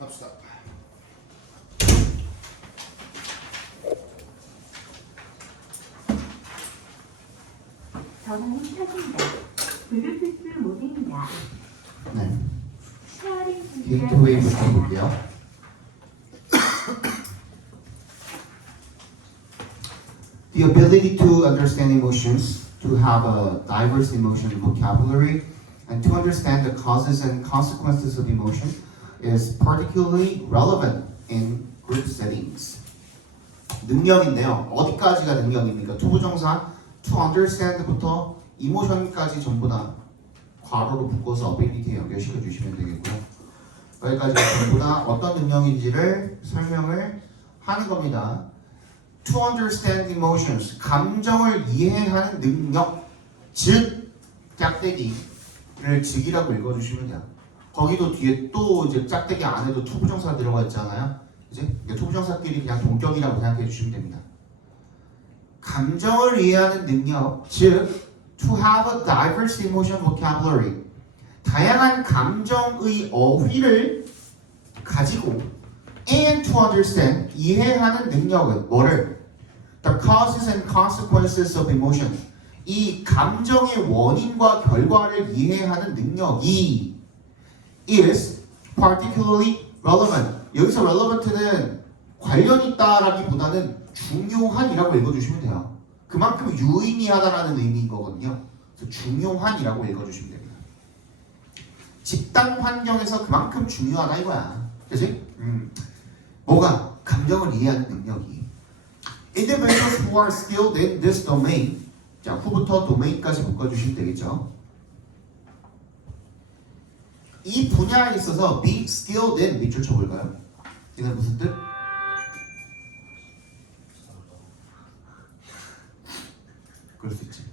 갑시다. 전화는 켜진다. 블루투스 모드입니다. 네. 쉐어링 게이트웨이부터 볼게요. The ability to understand emotions, to have a diverse emotion vocabulary, and to understand the causes and consequences of emotion is particularly relevant in group settings. 능력인데요. 어디까지가 능력입니까? 투부정사 to understand부터 emotion까지 전부 다 괄호로 묶어서 ability에 연결시켜 주시면 되겠고요. 여기까지 전부 다 어떤 능력인지를 설명을 하는 겁니다. To understand emotions, 감정을 이해하는 능력, 즉 짝대기를 즉이라고 읽어주시면 돼요. 거기도 뒤에 또 이제 짝대기 안에도 투부정사 들어가 있잖아요. 이제 투부정사끼리 그냥 동격이라고 생각해 주시면 됩니다. 감정을 이해하는 능력, 즉 to have a diverse emotion vocabulary, 다양한 감정의 어휘를 가지고 and to understand, 이해하는 능력은 뭐를? The causes and consequences of emotion, 이 감정의 원인과 결과를 이해하는 능력이 is particularly relevant. 여기서 relevant는 관련 있다라기보다는 중요한이라고 읽어주시면 돼요. 그만큼 유의미하다라는 의미인 거거든요. 그래서 중요한이라고 읽어주시면 됩니다. 집단 환경에서 그만큼 중요하다 이거야. 그치? 뭐가? 감정을 이해하는 능력이. Individuals who are skilled in this domain. 자, 후부터 domain까지 묶어주시면 되겠죠. 이 분야에 있어서 be skilled in 밑줄 쳐볼까요? 이건 무슨 뜻? 그럴 수 있지.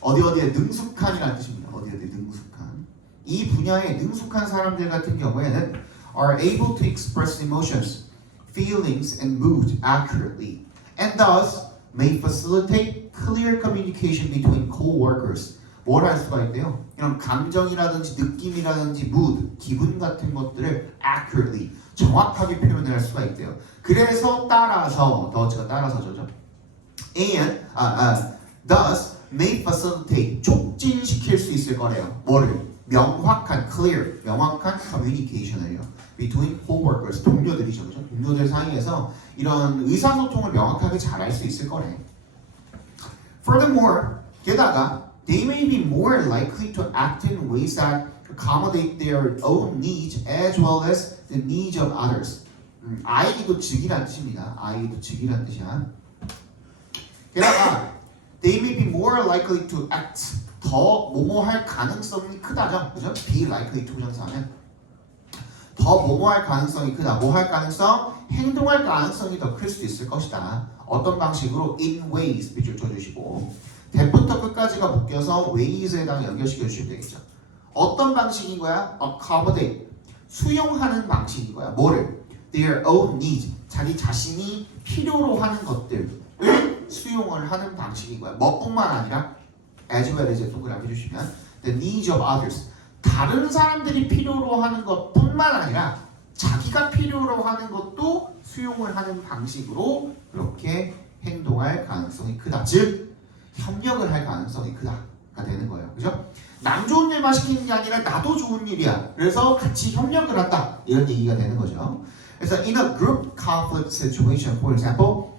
어디에 능숙한이라는 뜻입니다. 어디에 능숙한. 이 분야에 능숙한 사람들 같은 경우에는 are able to express emotions, feelings, and mood accurately, and thus may facilitate clear communication between co-workers. 뭘 할 수가 있대요? 이런 감정이라든지 느낌이라든지 mood, 기분 같은 것들을 accurately, 정확하게 표현을 할 수가 있대요. 그래서 따라서, 더치가 따라서죠. And thus may facilitate, 촉진시킬 수 있을 거래요. 뭐를? 명확한, clear, 명확한 communication을요. Between co-workers, 동료들이죠. 그죠? 동료들 사이에서 이런 의사소통을 명확하게 잘할 수 있을 거래. Furthermore, 게다가 they may be more likely to act in ways that accommodate their own needs as well as the needs of others. I도 즉이란 뜻입니다. I도 즉이란 뜻이야. 게다가 they may be more likely to act, 더 뭐뭐할 가능성이 크다죠. 그죠? be likely to 부정사는 더 뭐뭐할 가능성이 크다. 뭐 할 가능성? 행동할 가능성이 더 클 수 있을 것이다. 어떤 방식으로? in ways 밑줄 쳐주시고 대부터 끝까지가 묶여서 ways에다가 연결시켜 주시면 되겠죠. 어떤 방식인 거야? accommodate, 수용하는 방식인 거야. 뭐를? their own needs, 자기 자신이 필요로 하는 것들을 수용을 하는 방식인 거야. 뭐뿐만 아니라 as well as 동그라미 해주시면 the needs of others, 다른 사람들이 필요로 하는 것뿐만 아니라 자기가 필요로 하는 것도 수용을 하는 방식으로 그렇게 행동할 가능성이 크다. 즉 협력을 할 가능성이 크다가 되는 거예요. 그죠? 남 좋은 일만 시키는 게 아니라 나도 좋은 일이야. 그래서 같이 협력을 한다. 이런 얘기가 되는 거죠. 그래서 in a group conflict situation, for example,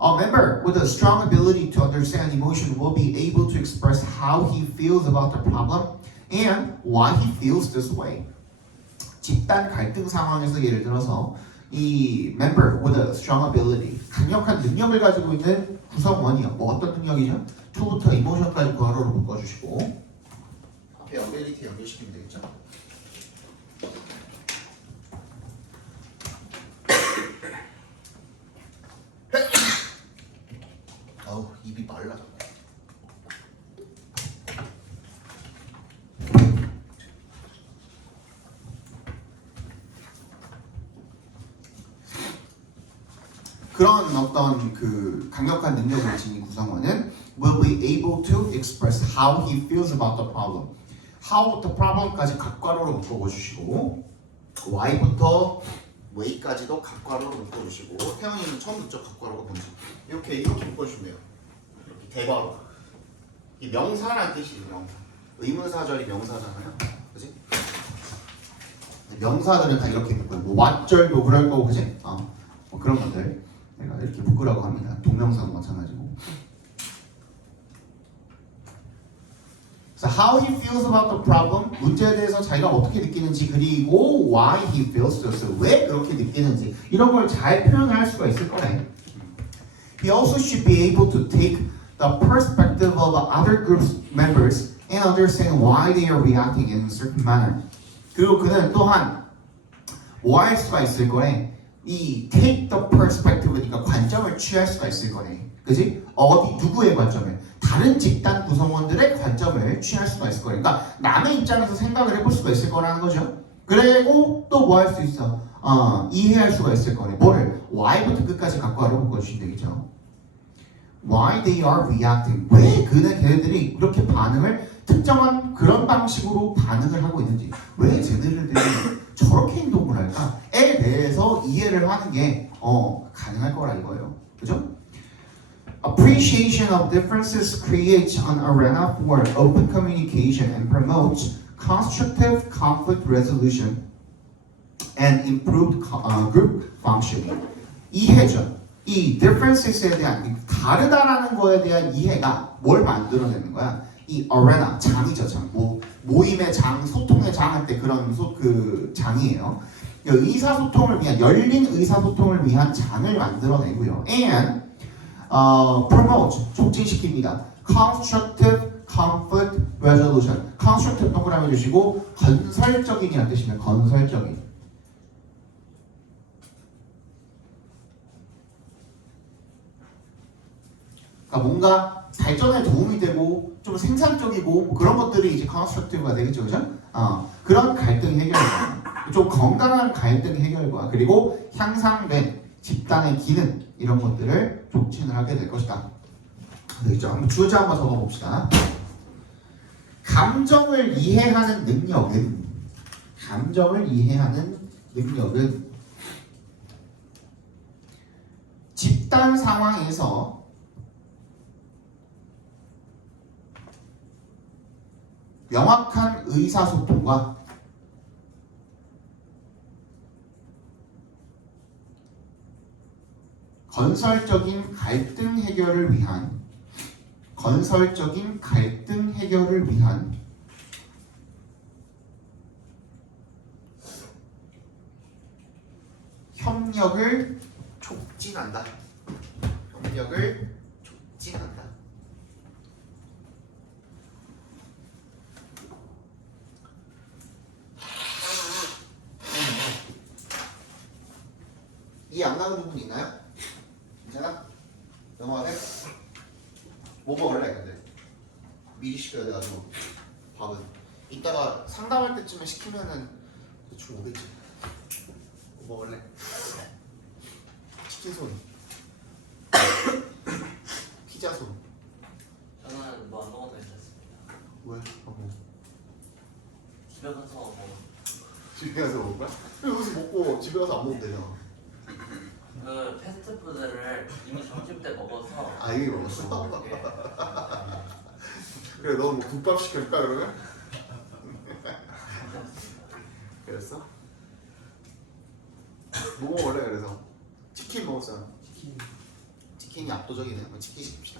a member with a strong ability to understand emotion will be able to express how he feels about the problem and why he feels this way. 집단 갈등 상황에서 예를 들어서 이 member with a strong ability, 강력한 능력을 가지고 있는 구성원이요. 뭐 어떤 능력이죠? to부터 emotion까지 괄호로 묶어주시고 앞에 ability 연결시키면 되겠죠? 아우 입이 말라. 그런 어떤 그 강력한 능력을 지닌 구성원은 will be able to express how he feels about the problem. how the problem까지 각괄호로 묶어주시고 y부터 way까지도 각괄호로 묶어주시고 태영이는 처음 듣죠? 각괄호가 뭔지 이렇게 묶어주시면 돼요. 이렇게 대괄호. 이 명사란 뜻이에요. 명사. 의문사절이 명사잖아요. 그지? 명사들은 다 이렇게 묶어요. 뭐 왓절도 그럴 거고 그지? 뭐 그런 것들 내가 이렇게 묶으라고 합니다. 동명사도 마찬가지고. So how he feels about the problem, 문제에 대해서 자기가 어떻게 느끼는지 그리고 why he feels so, 왜 그렇게 느끼는지 이런 걸 잘 표현할 수가 있을 거네. He also should be able to take the perspective of other group members and understand why they are reacting in a certain manner. 그리고 그는 또한 뭐 할 수가 있을 거네. 이 take the perspective니까 관점을 취할 수가 있을 거네. 그지? 누구의 관점을? 다른 집단 구성원들의 관점을 취할 수가 있을 거네. 그러니까 남의 입장에서 생각을 해볼 수가 있을 거라는 거죠. 그리고 또 뭐 할 수 있어? 이해할 수가 있을 거네. 뭐를? Why부터 끝까지 갖고 하려고 묶어주시면 되겠죠. Why they are reacting. 왜 걔네들이 그렇게 반응을 특정한 그런 방식으로 반응을 하고 있는지. 왜 쟤네들이 저렇게 행동을 할까?에 대해서 이해를 하는 게 가능할 거라 이거예요. 그죠? Appreciation of differences creates an arena for open communication and promotes constructive conflict resolution and improved group functioning. 이해죠. 이 differences에 대한 다르다라는 거에 대한 이해가 뭘 만들어내는 거야? 이 arena 장이죠, 장. 모임의 장, 소통의 장 할 때 그런 그 장이에요. 의사소통을 위한 열린 의사소통을 위한 장을 만들어내고요. And promote 촉진시킵니다. constructive conflict resolution. constructive 동그라미 주시고 건설적인이라는 뜻입니다. 건설적인. 그러니까 뭔가 발전에 도움이 되고 좀 생산적이고 뭐 그런 것들이 이제 constructive가 되겠죠, 그죠? 그런 갈등 해결과 좀 건강한 갈등 해결과 그리고 향상된 집단의 기능 이런 것들을 촉진을 하게 될 것이다. 되겠죠? 주제 한번 적어봅시다. 감정을 이해하는 능력은 집단 상황에서 명확한 의사소통과 건설적인 갈등 해결을 위한 협력을 촉진한다. 이해 안 가는 부분 있나요? 괜찮아? 넘어가래? 뭐 먹을래 근데? 미리 시켜야 돼가지고 밥은 이따가 상담할 때쯤에 시키면은 대충 오겠지. 뭐 먹을래? 치킨 손 피자 손 저는 뭐 안 먹어도 괜찮습니다. 왜? 집에 가서 먹어. 집에 가서 먹을 거야? 여기서 먹고 집에 가서 안 먹으면 되잖아. 그 패스트푸드를 이미 점심 때 먹어서. 아 이미 먹었어? 예. 그래 너 뭐 국밥 시킬까 그러면? 그랬어? 뭐 먹을래 그래서? 치킨 먹었잖아. 치킨이 압도적이네. 그럼 치킨 시킵시다.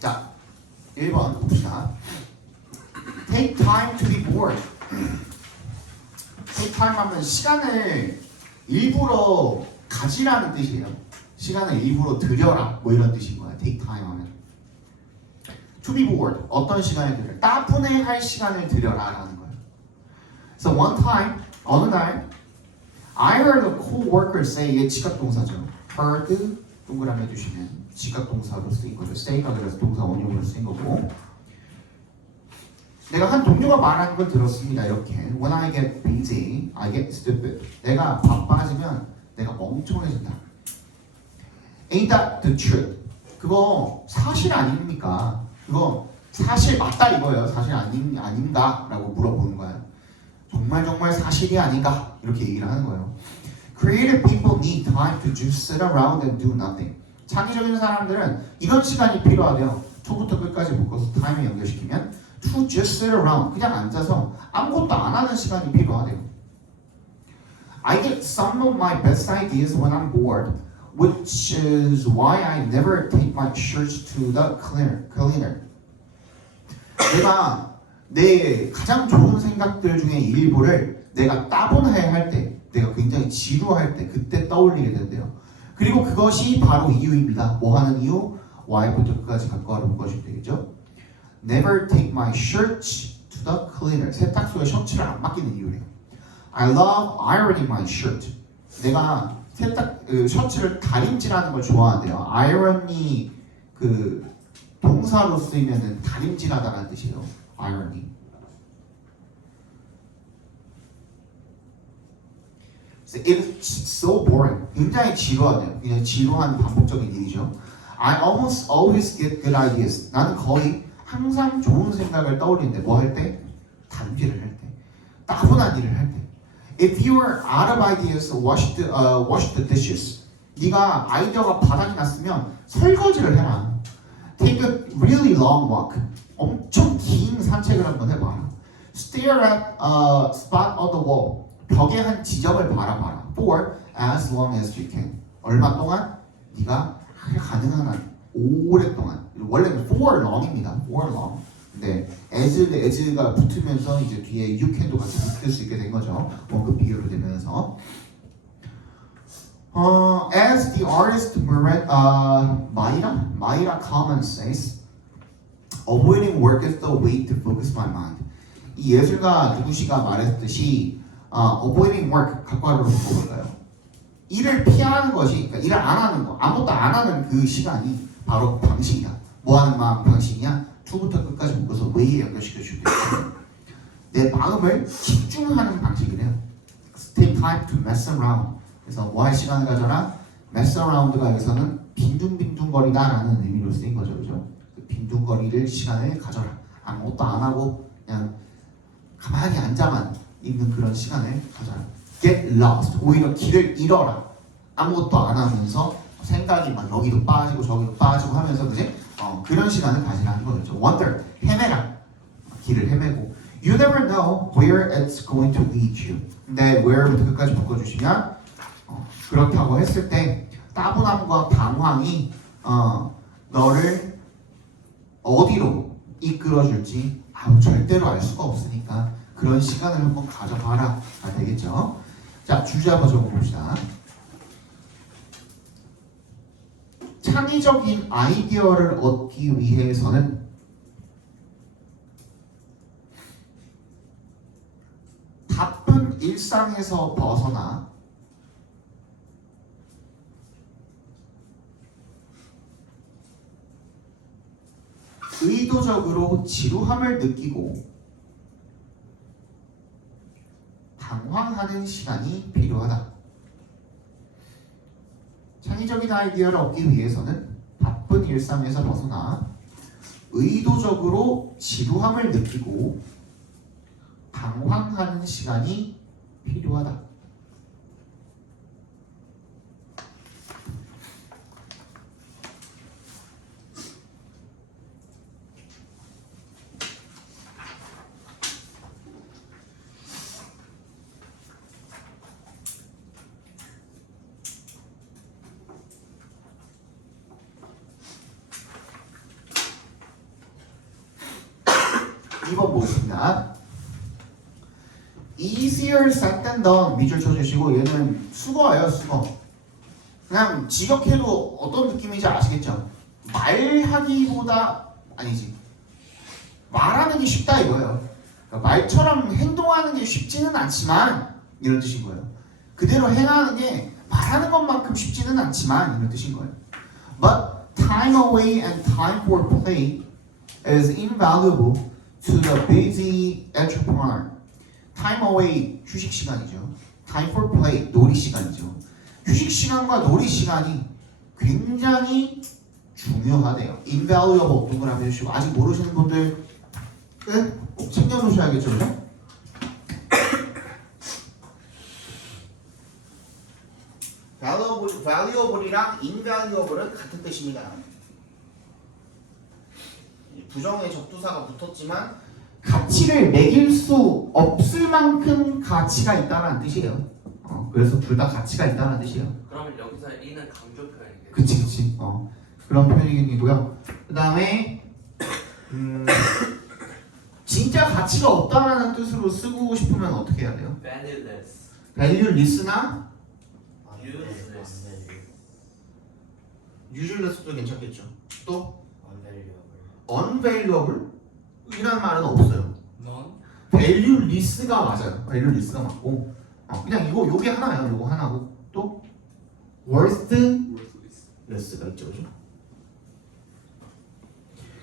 자, 1번 봅시다. Take time to be bored. Take time 하면 시간을 일부러 가지라는 뜻이에요. 시간을 일부러 들여라 뭐 이런 뜻인 거야. Take time 하면 To be bored 어떤 시간을 들여? 따분해할 시간을 들여라 라는 거예요. So one time 어느 날 I heard a co-worker say 이게 지각동사죠. heard 동그라미 해주시면 지각동사로 쓰인 거죠. say가 그래서 동사 원형으로 쓰인 거고 내가 한 동료가 말하는 걸 들었습니다. 이렇게 When I get busy, I get stupid. 내가 바빠지면 내가 멍청해진다. Ain't that the truth? 그거 사실 아닙니까? 그거 사실 맞다 이거예요. 사실 아닌가라고 물어보는 거예요. 정말 사실이 아닌가? 이렇게 얘기를 하는 거예요. Creative people need time to just sit around and do nothing. 창의적인 사람들은 이런 시간이 필요하대요. 초부터 끝까지 묶어서 타임에 연결시키면 to just sit around, 그냥 앉아서 아무것도 안 하는 시간이 필요하대요. I get some of my best ideas when I'm bored, which is why I never take my shirts to the cleaner. 내가 내 가장 좋은 생각들 중에 일부를 내가 따분해 할 때, 내가 굉장히 지루할 때 그때 떠올리게 된대요. 그리고 그것이 바로 이유입니다. 뭐 하는 이유? why부터 끝까지 갖고 묶어주면 되겠죠. Never take my shirts to the cleaner. 세탁소에 셔츠를 안 맡기는 이유래요. I love ironing my shirt. 내가 셔츠를 다림질하는 걸 좋아한대요. iron이 그 동사로 쓰이면은 다림질하다라는 뜻이에요. ironing. It's so boring. 굉장히 지루하네요. 그냥 지루한 반복적인 일이죠. I almost always get good ideas. 나는 거의 항상 좋은 생각을 떠올리는데 뭐 할 때? 다림질을 할 때. 따분한 일을 할 때. If you are out of ideas, wash the dishes. 네가 아이디어가 바닥이 났으면 설거지를 해라. Take a really long walk. 엄청 긴 산책을 한번 해봐라. Stare at a spot on the wall. 벽에 한 지점을 바라봐라. For as long as you can. 얼마 동안? 네가 가능한 한 오랫동안. 원래는 for long입니다. for long. 근데 as가 붙으면서 이제 뒤에 you can도 같이 붙을 수 있게 된 거죠. 원급 비교로 되면서. As the artist Mayra Common says, avoiding work is the way to focus my mind. 이 예술가 누구시가 말했듯이 avoiding work 각과로 바꿔볼까요? 일을 피하는 것이, 그러니까 일을 안 하는 거, 아무것도 안 하는 그 시간이 바로 방식이다. 뭐 하는 방식이냐? to부터 끝까지 묶어서 way에 연결시켜 주고 있어요. 내 마음을 집중하는 방식이래요. Take time to mess around. 그래서 뭐 할 시간을 가져라? mess around가 여기서는 빈둥빈둥거리다라는 의미로 쓰인 거죠, 그죠? 그 빈둥거리를 시간을 가져라. 아무것도 안 하고 그냥 가만히 앉아만 있는 그런 시간을 가져라. Get lost. 오히려 길을 잃어라. 아무것도 안 하면서 생각이 막 여기도 빠지고 저기도 빠지고 하면서 그지? 그런 시간을 가지라는 거죠. Wander. 헤매라. 길을 헤매고. You never know where it's going to lead you. 근데 where부터 끝까지 바꿔주시면 그렇다고 했을 때 따분함과 방황이 너를 어디로 이끌어줄지 절대로 알 수가 없으니까 그런 시간을 한번 가져봐라 되겠죠. 자, 주제 한번 적어봅시다. 창의적인 아이디어를 얻기 위해서는 바쁜 일상에서 벗어나 의도적으로 지루함을 느끼고 방황하는 시간이 필요하다. 창의적인 아이디어를 얻기 위해서는 바쁜 일상에서 벗어나 의도적으로 지루함을 느끼고 방황하는 시간이 필요하다. 이번 보겠습니다. Easier said than done 밑줄 쳐주시고 얘는 수거예요. 수거. 그냥 직역해도 어떤 느낌인지 아시겠죠? 말하기보다 아니지 말하는 게 쉽다 이거예요. 그러니까 말처럼 행동하는 게 쉽지는 않지만 이런 뜻인 거예요. 그대로 행하는 게 말하는 것만큼 쉽지는 않지만 이런 뜻인 거예요. But time away and time for play is invaluable to the busy entrepreneur. Time away 휴식 시간이죠. Time for play 놀이 시간이죠. 휴식 시간과 놀이 시간이 굉장히 중요하대요. invaluable 동그라미 해주시고 아직 모르시는 분들 꼭 챙겨놓으셔야겠죠, 그죠? valuable이랑 invaluable은 같은 뜻입니다. 부정의 적두사가 붙었지만 가치를 매길 수 없을 만큼 가치가 있다는 뜻이에요. 그래서 둘 다 가치가 있다는 뜻이에요. 그러면 여기서 이는 강조 표현이겠죠. 그치. 그런 표현이고요. 그 다음에 진짜 가치가 없다는 뜻으로 쓰고 싶으면 어떻게 해야 돼요? valueless, valueless나 useless, useless도 괜찮겠죠. 또 unvaluable. unvaluable 이라는 말은 없어요. none, valueless가 맞아요. valueless가 맞고 그냥 요게 하나예요. 요거 하나고 또 worthless가 있죠, 그죠?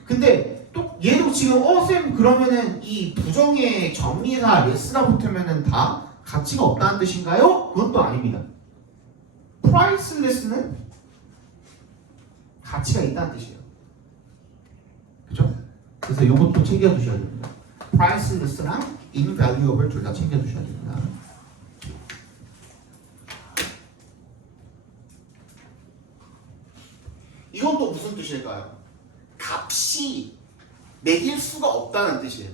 근데 또 얘도 지금 쌤 그러면은 이 부정의 정리사 less가 붙으면은 다 가치가 없다는 뜻인가요? 그건 또 아닙니다. priceless는 가치가 있다는 뜻이에요. 그죠? 그래서 이것도 챙겨두셔야 됩니다. priceless랑 invaluable 둘 다 챙겨두셔야 됩니다. 이건 또 무슨 뜻일까요? 값이 매길 수가 없다는 뜻이에요.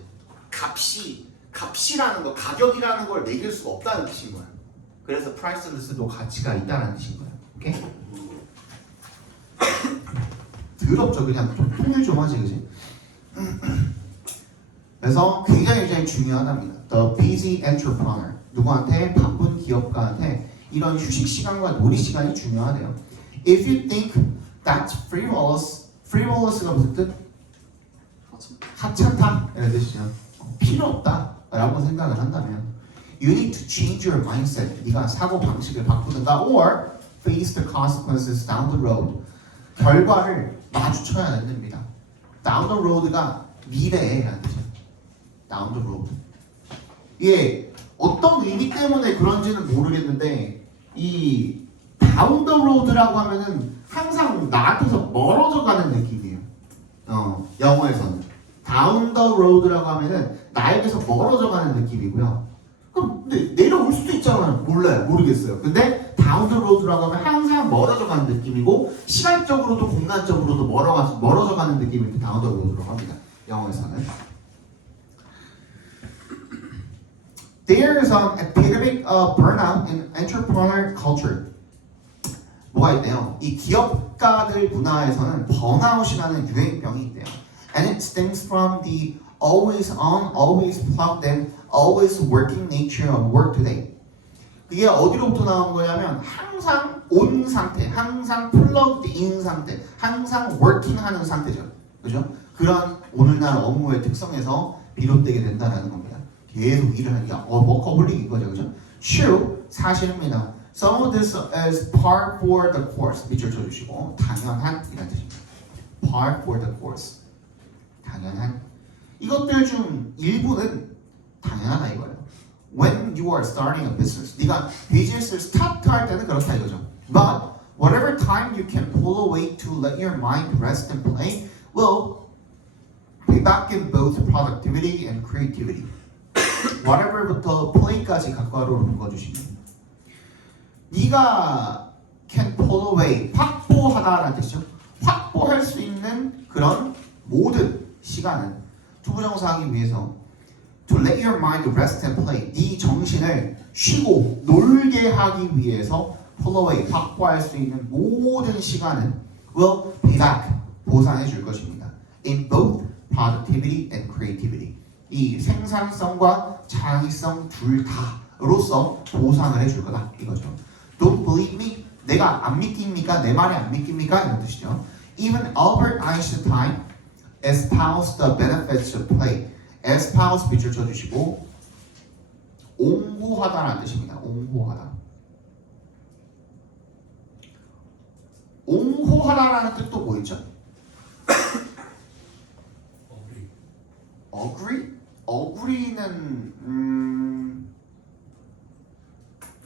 값이라는 거, 가격이라는 걸 매길 수가 없다는 뜻인 거예요. 그래서 priceless도 가치가 있다는 뜻인 거예요. 오케이? 더럽죠, 그냥 좀 통일 좀 하지, 그지? 그래서 굉장히 중요하답니다. The busy entrepreneur. 누구한테? 바쁜 기업가한테 이런 휴식 시간과 놀이 시간이 중요하대요. If you think that's frivolous가 무슨 뜻? 하찮다 이런 뜻이죠. 필요 없다라고 생각을 한다면 you need to change your mindset. 네가 사고 방식을 바꾸든가 or face the consequences down the road. 결과를 마주쳐야 됩니다. down the road가 미래라는 뜻이에요. down the road. 이게 어떤 의미 때문에 그런지는 모르겠는데 이 down the road라고 하면은 항상 나한테서 멀어져 가는 느낌이에요. 영어에서는 down the road라고 하면은 나에게서 멀어져 가는 느낌이고요. 그럼 근데 내려올 수도 있잖아요. 몰라요. 모르겠어요. 근데 down the road라고 하면 항상 멀어져 가는 느낌이고 시간적으로도 공간적으로도 멀어져 가는 느낌이 이렇게 down the road라고 합니다. 영어에서는. There is an epidemic of burnout in entrepreneur culture. 뭐가 있대요? 이 기업가들 문화에서는 번아웃이라는 유행병이 있대요. And it stems from the always on, always plugged in, always working nature of work today. 이게 어디로부터 나온 거냐면 항상 온 상태, 항상 plugged in 상태, 항상 working 하는 상태죠. 그죠? 그런 오늘날 업무의 특성에서 비롯되게 된다는 겁니다. 계속 일을 하니까 워커홀릭인 거죠. 그죠? True, 사실입니다. Some of this is par for the course. 밑줄 쳐주시고 당연한 이란 뜻입니다. Par for the course. 당연한. 이것들 중 일부는 당연하다 이거예요. When you are starting a business, 네가 비즈니스를 스타트할 때는 그렇다 이거죠. But whatever time you can pull away to let your mind rest and play will be back in both productivity and creativity. whatever부터 play까지 각과로 묶어주시면 네가 can pull away 확보하다라는 뜻이죠. 확보할 수 있는 그런 모든 시간은 투부정사하기 위해서 to let your mind rest and play 네 정신을 쉬고 놀게 하기 위해서 pull away 확보할 수 있는 모든 시간은 will pay back 보상해 줄 것입니다. in both productivity and creativity 이 생산성과 창의성 둘 다로서 보상을 해줄 거다 이거죠. Don't believe me? 내가 안 믿깁니까? 내 말에 안 믿깁니까? 이런 뜻이죠. Even Albert Einstein espoused the benefits of play. espouse 밑줄 쳐주시고 옹호하다라는 뜻입니다. 옹호하다. 옹호하다라는 뜻도 뭐 있죠? agree? agree는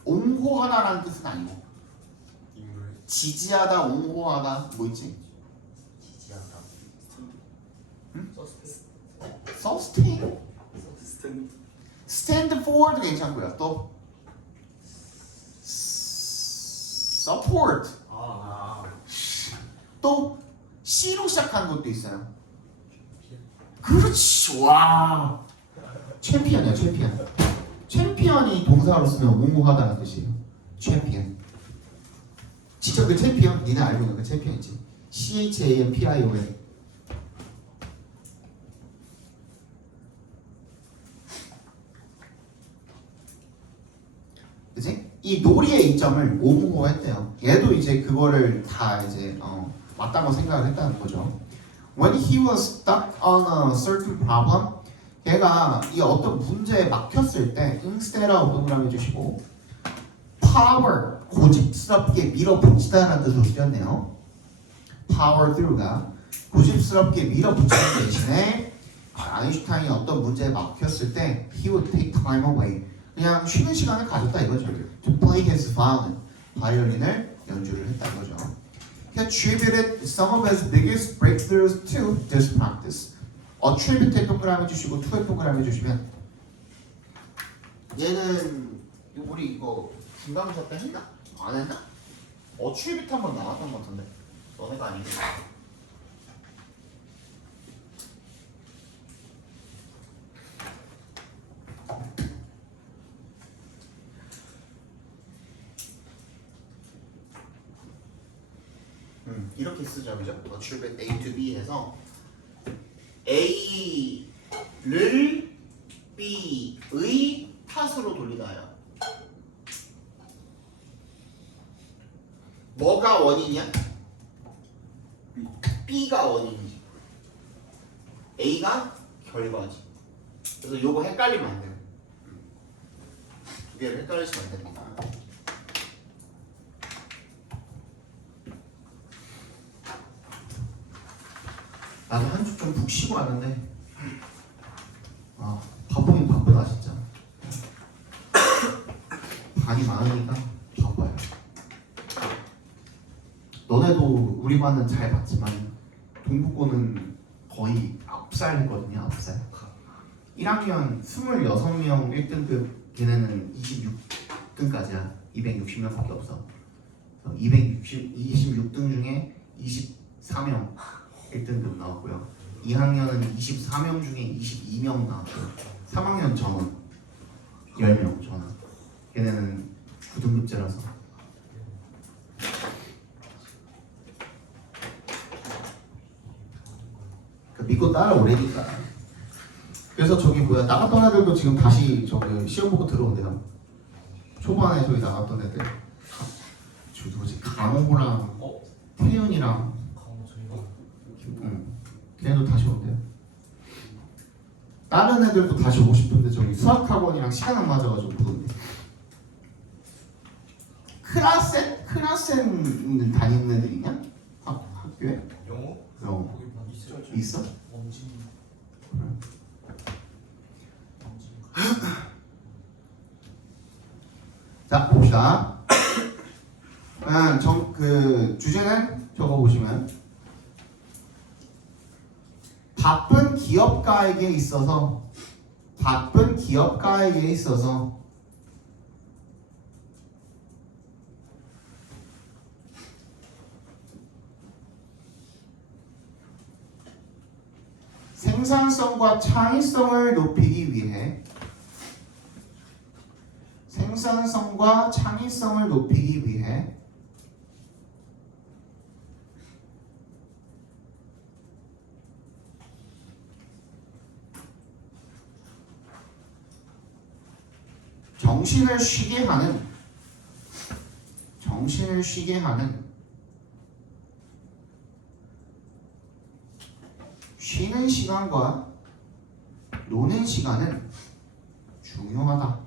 옹호하다라는 뜻은 아니고 인물 지지하다, 옹호하다 뭐 있지? 지지하다. sustain, 스탠 stand for도 괜찮고요. 또 support, 아. 또 C로 시작하는 것도 있어요. 그렇지, 와. 챔피언이야, 챔피언. 챔피언이 동사로 쓰면 옹호하다는 뜻이에요. 챔피언. 진짜 그 챔피언, 니네 알고 있는 그 챔피언이지. CHAMPION. 그지? 이 놀이의 이점을 옹호가 했대요. 얘도 이제 그거를 다 이제 맞다고 생각을 했다는 거죠. When he was stuck on a certain problem, 걔가 이 어떤 문제에 막혔을 때 instead of 동그라미 해주시고 power, 고집스럽게 밀어붙이다라는 뜻으로 쓰였네요. power through가 고집스럽게 밀어붙이는 대신에 아인슈타인이 어떤 문제에 막혔을 때 he would take time away. 그냥 쉬는 시간을 가졌다 이거죠. To play his violin, 바이올린을 연주를 했다 이거죠. He attributed some of his biggest breakthroughs to this practice. attribute에 동그라미 해주시고 to에 동그라미 해주시면 얘는 우리 이거 중간고사 때 했나? 안 했나? attribute 한번 나왔던 것 같은데 너네가 아니고 이렇게 쓰죠, 그죠? attribute A to B 해서 A를 B의 탓으로 돌리다요. 뭐가 원인이야? B가 원인이지. A가 결과지. 그래서 요거 헷갈리면 안 돼요. 두 개를 헷갈리시면 안 됩니다. 나도 한 주 좀 푹 쉬고 왔는데 바쁘긴 바쁘다 진짜. 반이 많으니까 바빠요. 너네도 우리 반은 잘 봤지만 동부고는 거의 압살했거든요. 압살. 1학년 26명 1등급 걔네는 26등까지야. 260명밖에 없어. 26등 중에 24명 1등급 나왔고요. 2학년은 24명 중에 22명 나왔고요. 3학년 전원 10명 전원. 걔네는 9등급제라서. 믿고 따라오래니까. 그래서 저기 뭐야 나갔던 애들도 지금 다시 저기 시험 보고 들어온대요. 초반에 저기 나갔던 애들. 저 누구지? 강호랑 태윤이랑 걔네도 다시 온대요. 다른 애들도 다시 오고 싶은데 저기 수학학원이랑 시간 안 맞아가지고 못 온대. 크라센 다니는 애들 있냐? 학교에? 영어? 영어 거기 있어요. 있어? 엄진. 자 봅시다. 그 주제는 적어 보시면 바쁜 기업가에게 있어서 생산성과 창의성을 높이기 위해 정신을 쉬게 하는 쉬는 시간과 노는 시간은 중요하다.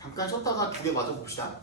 잠깐 쉬었다가 두 개 맞아 봅시다.